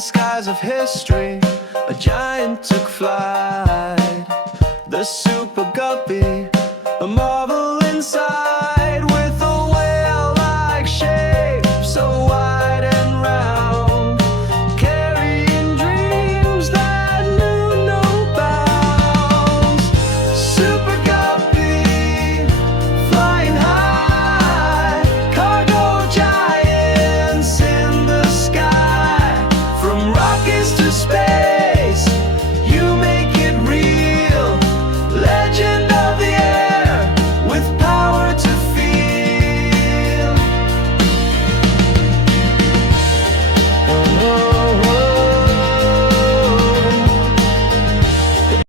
the skies of history, a giant took flight. The Super Guppy